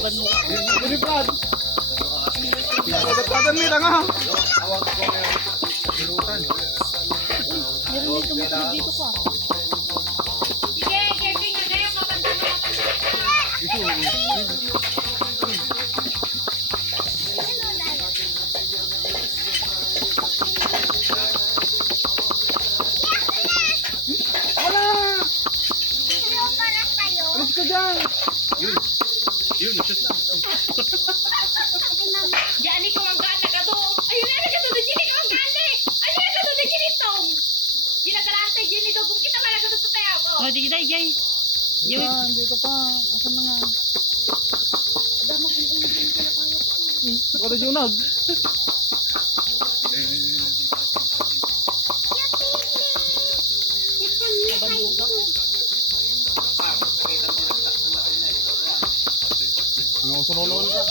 Nabano. Bilipad. Dapat mi nga. Awag ko ngayon. Pilutan. Meron dito may dito ko. Sige, camping na kayo. Papanda na Alis ka dyan. Yun, just lang. Diyan ko ang gana ka to. Ayun na ka to. Diyan ko ang gana. Ayun na ka to. Diyan ito. Ginakalante diyan ito. Kung kita pala ka to tayo. Oh, di kita jay. Dito pa. Asan na nga? Baka na junag. Ang sunod ka.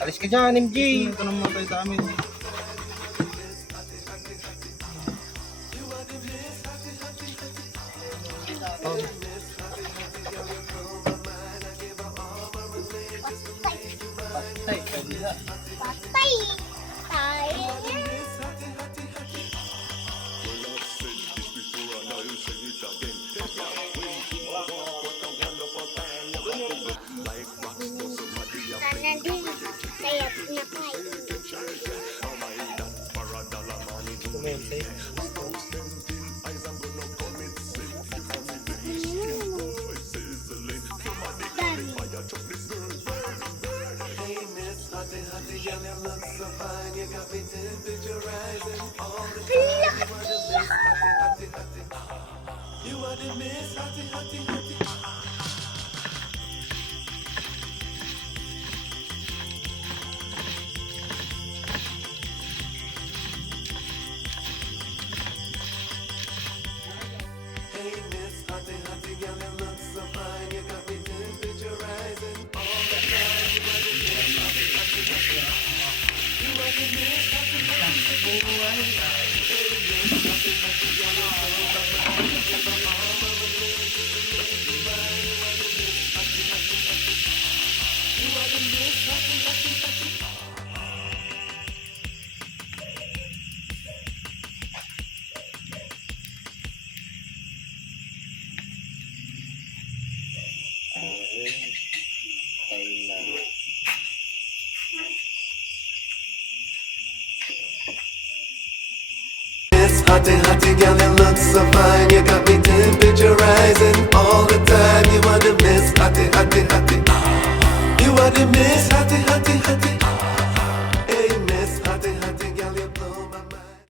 Alis ka dyan, MJ. Ito naman tayo sa amin. Patay tayo. Sana din. Kaya pinakain. Hotty, hotty, girl, you look so fine. You got me temperature rising all the time. You are the best. Hotty, hotty.